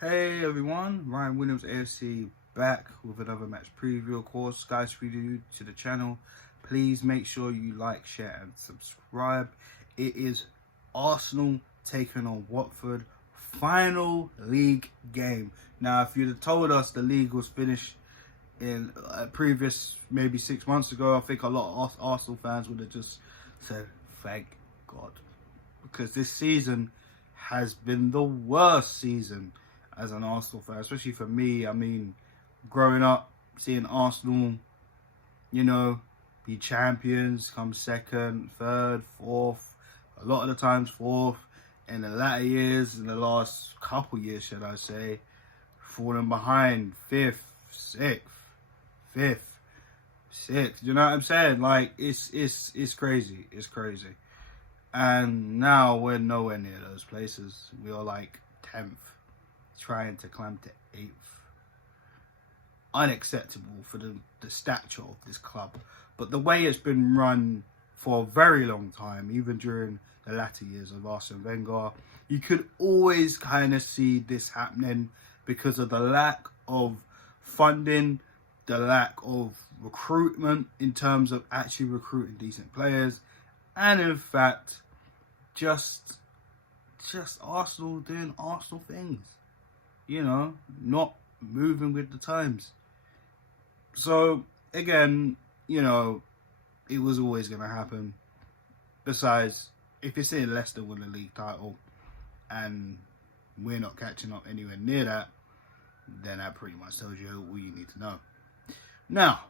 Hey everyone, Ryan Williams AFC back with another match preview. Of course, guys, if you're new to the channel, please make sure you like, share and subscribe. It is Arsenal taking on Watford, final league game. Now, if you'd have told us the league was finished in a previous, maybe 6 months ago, I think a lot of Arsenal fans would have just said, thank God. Because this season has been the worst season as an Arsenal fan, especially for me. I mean, growing up, seeing Arsenal, be champions, come second, third, fourth, a lot of the times fourth, in the latter years, in the last couple years, should I say, falling behind, fifth, sixth, you know what I'm saying? Like, it's crazy, it's crazy. And now we're nowhere near those places. We are like 10th, trying to climb to 8th. Unacceptable for the stature of this club. But the way it's been run for a very long time, even during the latter years of Arsene Wenger, you could always kind of see this happening because of the lack of funding, the lack of recruitment in terms of actually recruiting decent players, and in fact, just Arsenal doing Arsenal things. Not moving with the times. So, again, it was always going to happen. Besides, if you're seeing Leicester win the league title and we're not catching up anywhere near that, then that pretty much tells you all you need to know. Now,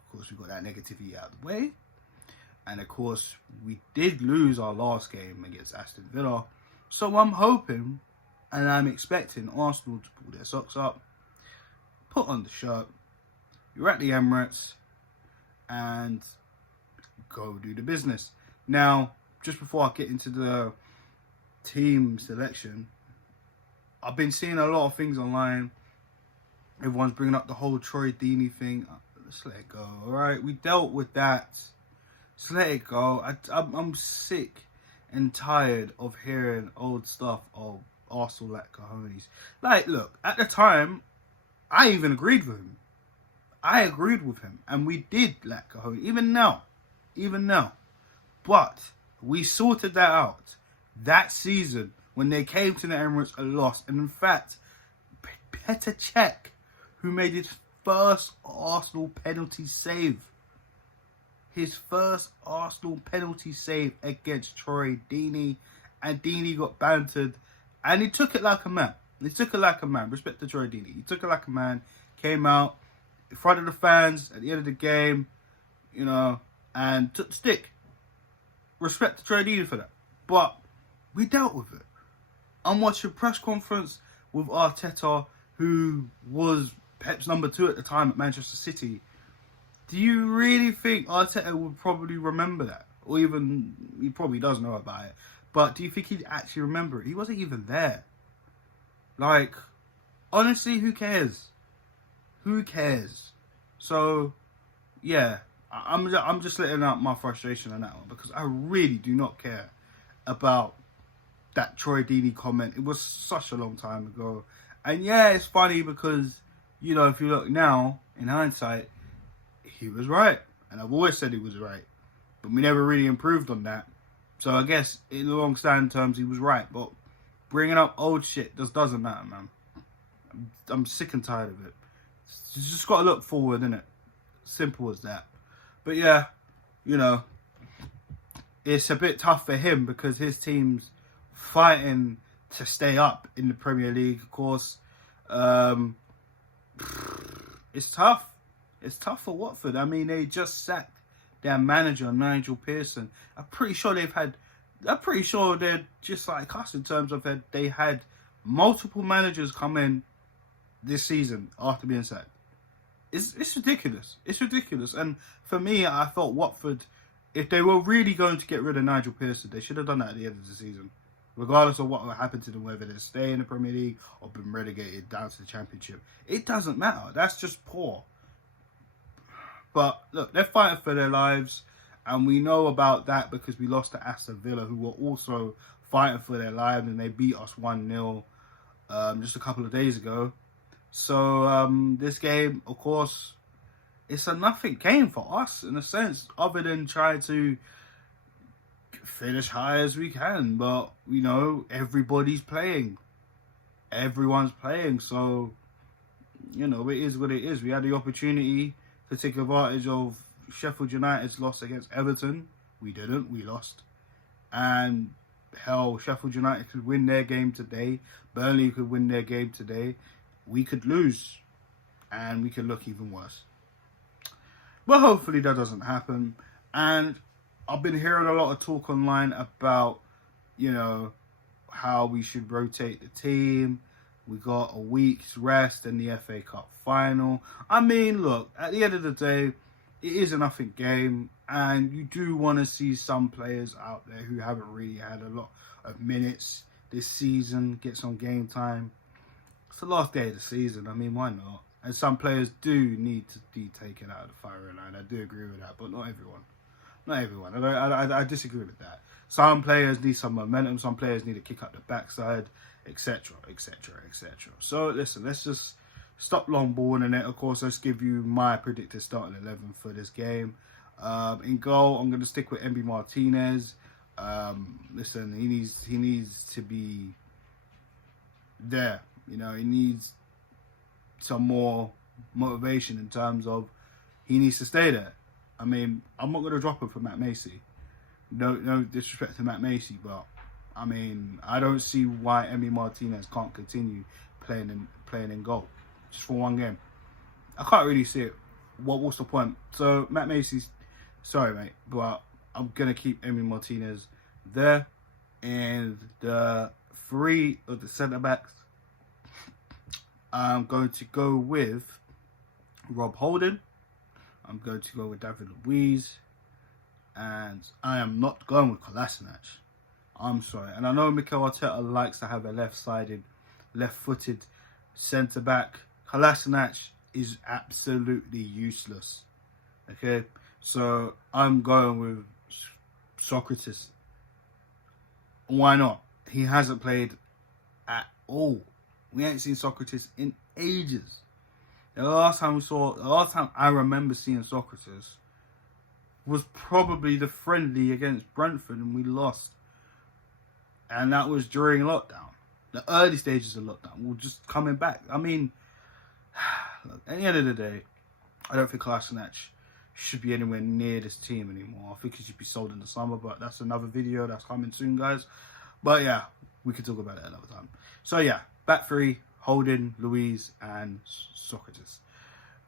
of course, we got that negativity out of the way. And, of course, we did lose our last game against Aston Villa. So I'm hoping and I'm expecting Arsenal to pull their socks up, put on the shirt, you're at the Emirates, and go do the business. Now, just before I get into the team selection, I've been seeing a lot of things online. Everyone's bringing up the whole Troy Deeney thing. Let's let it go, all right? We dealt with that. Just let it go. I'm sick and tired of hearing old stuff of Arsenal lack cojones. Like, look, at the time, I even agreed with him. And we did lack cojones. Even now. But we sorted that out. That season, when they came to the Emirates and lost. And in fact, Petr Cech, who made his first Arsenal penalty save. His first Arsenal penalty save against Troy Deeney. And Deeney got bantered. And he took it like a man. Respect to Troy Deeney. He took it like a man. Came out in front of the fans at the end of the game, and took the stick. Respect to Troy Deeney for that. But we dealt with it. I'm watching a press conference with Arteta, who was Pep's number 2 at the time at Manchester City. Do you really think Arteta would probably remember that? Or even, he probably does know about it. But do you think he'd actually remember it? He wasn't even there. Like, honestly, who cares? Who cares? So, yeah, I'm just letting out my frustration on that one. Because I really do not care about that Troy Deeney comment. It was such a long time ago. And yeah, it's funny because, if you look now, in hindsight, he was right. And I've always said he was right. But we never really improved on that. So I guess in long-standing terms, he was right. But bringing up old shit just doesn't matter, man. I'm sick and tired of it. You just got to look forward, innit? Simple as that. But yeah, it's a bit tough for him because his team's fighting to stay up in the Premier League, of course. It's tough. It's tough for Watford. I mean, they just sacked their manager, Nigel Pearson. I'm pretty sure they're just like us in terms of that they had multiple managers come in this season after being sacked. It's ridiculous. It's ridiculous. And for me, I thought Watford, if they were really going to get rid of Nigel Pearson, they should have done that at the end of the season. Regardless of what will happen to them, whether they stay in the Premier League or been relegated down to the Championship. It doesn't matter. That's just poor. But look, they're fighting for their lives. And we know about that because we lost to Aston Villa, who were also fighting for their lives, and they beat us 1-0. just a couple of days ago. So this game, of course, it's a nothing game for us in a sense, other than trying to finish high as we can. But you know, everybody's playing, everyone's playing, so you know it is what it is. We had the opportunity to take advantage of Sheffield United's loss against Everton. We didn't. We lost. And hell, Sheffield United could win their game today. Burnley could win their game today. We could lose, and we could look even worse. But hopefully that doesn't happen. And I've been hearing a lot of talk online about, you know, how we should rotate the team. We got a week's rest in the FA Cup final. I mean, look, at the end of the day, it is a nothing game, and you do want to see some players out there who haven't really had a lot of minutes this season get some game time. It's the last day of the season. I mean, why not? And some players do need to be taken out of the firing line. I do agree with that, but not everyone. Not everyone. I disagree with that. Some players need some momentum. Some players need to kick up the backside, etc., etc., etc. So listen, let's just stop long balling in it. Of course, let's give you my predicted starting 11 for this game. In goal, I'm going to stick with Emi Martinez. Listen, he needs to be there. You know, he needs some more motivation in terms of he needs to stay there. I mean, I'm not going to drop him for Matt Macy. No disrespect to Matt Macy, but I mean, I don't see why Emi Martinez can't continue playing in goal just for one game. I can't really see it. What's the point? So Matt Macy's, sorry mate, but I'm gonna keep Emi Martinez there, and the three of the centre backs, I'm going to go with Rob Holding. I'm going to go with David Luiz, and I am not going with Kolasinac. I'm sorry. And I know Mikel Arteta likes to have a left-footed centre-back. Kolasinac is absolutely useless. Okay? So I'm going with Socrates. Why not? He hasn't played at all. We ain't seen Socrates in ages. The last time I remember seeing Socrates was probably the friendly against Brentford, and we lost. And that was during lockdown. The early stages of lockdown. We're just coming back. I mean, look, at the end of the day, I don't think Kolasinac should be anywhere near this team anymore. I think he should be sold in the summer, but that's another video that's coming soon, guys. But yeah, we can talk about it another time. So yeah, back three, Holding, Luiz, and Socrates.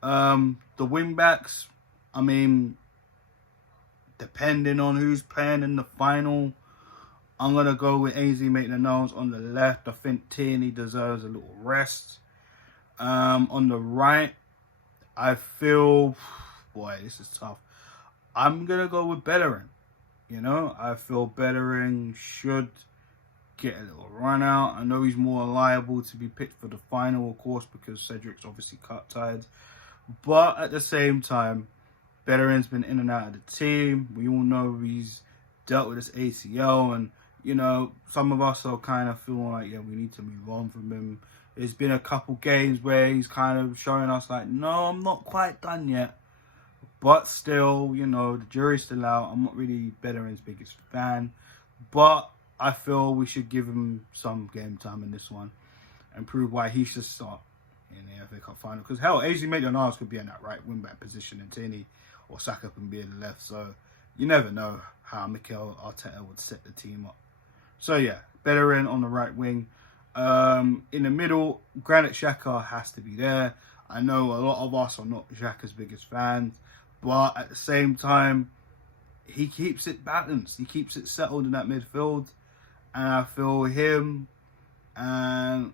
The wing backs, I mean, depending on who's playing in the final, I'm going to go with AZ Maitland-Niles on the left. I think Tierney deserves a little rest. On the right, I feel, boy, this is tough. I'm going to go with Bellerin. You know, I feel Bellerin should get a little run out. I know he's more liable to be picked for the final, of course, because Cedric's obviously cut ties. But at the same time, Bellerin's been in and out of the team. We all know he's dealt with this ACL, and you know, some of us are kind of feeling like, yeah, we need to move on from him. There's been a couple games where he's kind of showing us like, no, I'm not quite done yet. But still, you know, the jury's still out. I'm not really Bellerin's biggest fan, but I feel we should give him some game time in this one and prove why he should start in the FA Cup final. Because hell, AZ Maitland-Niles could be in that right wing back position, and Tierney or Saka can be in the left. So you never know how Mikel Arteta would set the team up. So yeah, Bellerin on the right wing. In the middle, Granit Xhaka has to be there. I know a lot of us are not Xhaka's biggest fans, but at the same time, he keeps it balanced. He keeps it settled in that midfield. And I feel him, and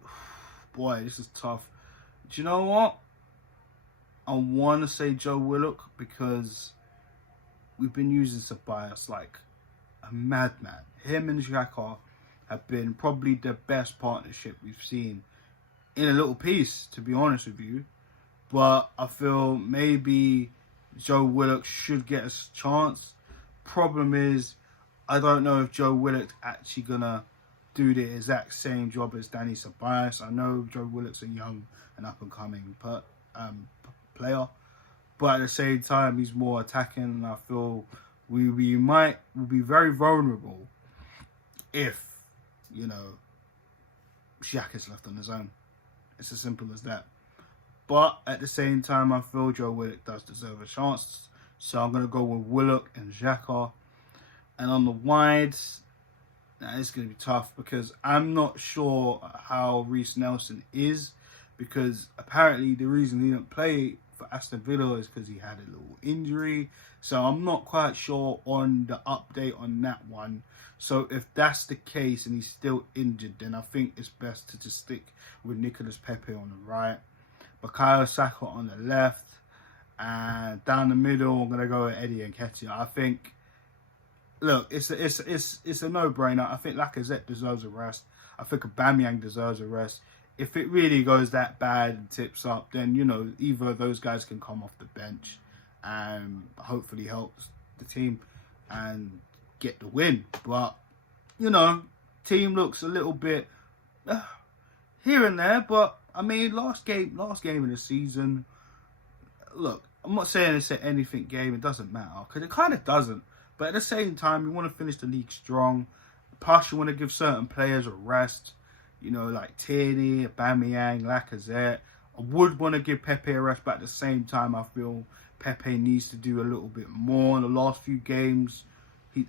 boy, this is tough. Do you know what? I want to say Joe Willock, because we've been using Ceballos like a madman. Him and Xhaka have been probably the best partnership we've seen in a little piece, to be honest with you. But I feel maybe Joe Willock should get a chance. Problem is, I don't know if Joe Willock's actually gonna do the exact same job as Danny Ceballos. I know Joe Willock's a young and up-and-coming player, but at the same time, he's more attacking, and I feel we will be very vulnerable if, you know, Shaq is left on his own. It's as simple as that. But at the same time, I feel Joe Willock does deserve a chance, so I'm going to go with Willock and Xhaka. And on the wides, it's going to be tough because I'm not sure how Reece Nelson is, because apparently the reason he didn't play for Aston Villa is because he had a little injury. So I'm not quite sure on the update on that one. So if that's the case and he's still injured, then I think it's best to just stick with Nicolas Pepe on the right, Bukayo Saka on the left, and down the middle I'm going to go with Eddie Nketiah. I think, look, it's a no-brainer. I think Lacazette deserves a rest. I think Aubameyang deserves a rest. If it really goes that bad and tips up, then, you know, either of those guys can come off the bench and hopefully helps the team and get the win. But, you know, team looks a little bit here and there. But, I mean, last game of the season, look, I'm not saying it's an anything game. It doesn't matter, because it kind of doesn't. But at the same time, you want to finish the league strong. Plus, you want to give certain players a rest. You know, like Tierney, Aubameyang, Lacazette. I would want to give Pepe a rest, but at the same time, I feel Pepe needs to do a little bit more in the last few games.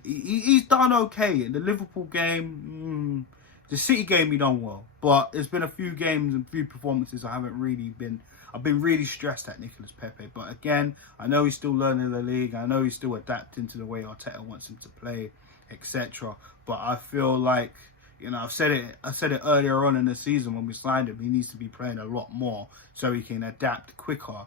He's done okay. In the Liverpool game, the City game, he done well. But there's been a few games and few performances I've been really stressed at Nicolas Pepe. But again, I know he's still learning the league. I know he's still adapting to the way Arteta wants him to play, etc. But I feel like, you know, I said it earlier on in the season when we signed him. He needs to be playing a lot more so he can adapt quicker.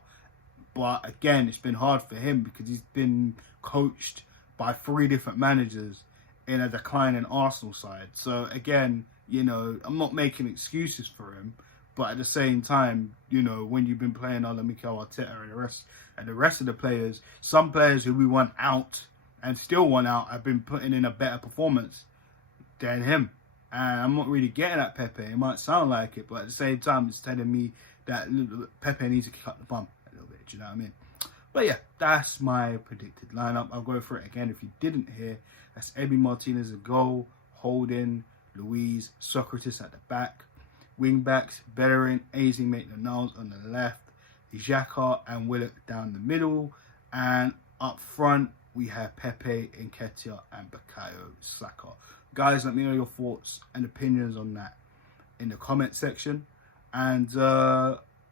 But again, it's been hard for him because he's been coached by 3 different managers in a declining Arsenal side. So again, you know, I'm not making excuses for him, but at the same time, you know, when you've been playing under Mikel Arteta and the rest of the players, some players who we want out and still want out have been putting in a better performance than him. And I'm not really getting at Pepe. It might sound like it, but at the same time, it's telling me that Pepe needs to kick up the bum a little bit. Do you know what I mean? But yeah, that's my predicted lineup. I'll go for it again if you didn't hear. That's Emi Martinez at goal, Holding, Luiz, Socrates at the back, wing backs, Bellerin, Ainsley Maitland-Niles on the left, Xhaka and Willock down the middle, and up front we have Pepe, Nketiah and Bukayo Saka. Guys, let me know your thoughts and opinions on that in the comment section. And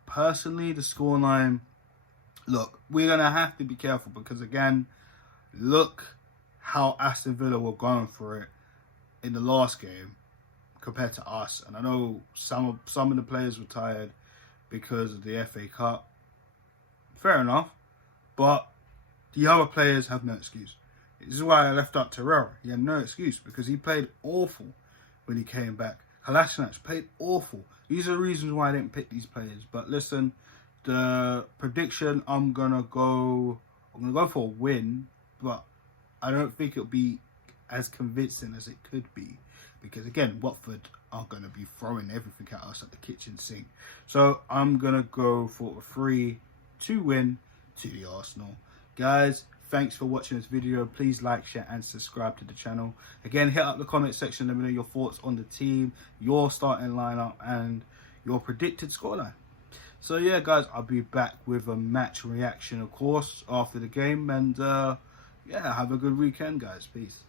personally, the scoreline, look, we're going to have to be careful because, again, look how Aston Villa were going for it in the last game compared to us. And I know some of the players were tired because of the FA Cup. Fair enough. But the other players have no excuse. This is why I left out Torreira. He had no excuse because he played awful when he came back. Kolasinac played awful. These are the reasons why I didn't pick these players. But listen, the prediction, I'm gonna go for a win, but I don't think it'll be as convincing as it could be. Because again, Watford are gonna be throwing everything at us at the kitchen sink. So I'm gonna go for a 3-2 win to the Arsenal. Guys, thanks for watching this video. Please like, share and subscribe to the channel. Again, hit up the comment section. Let me know your thoughts on the team, your starting lineup and your predicted scoreline. So yeah, guys, I'll be back with a match reaction, of course, after the game. And yeah, have a good weekend, guys. Peace.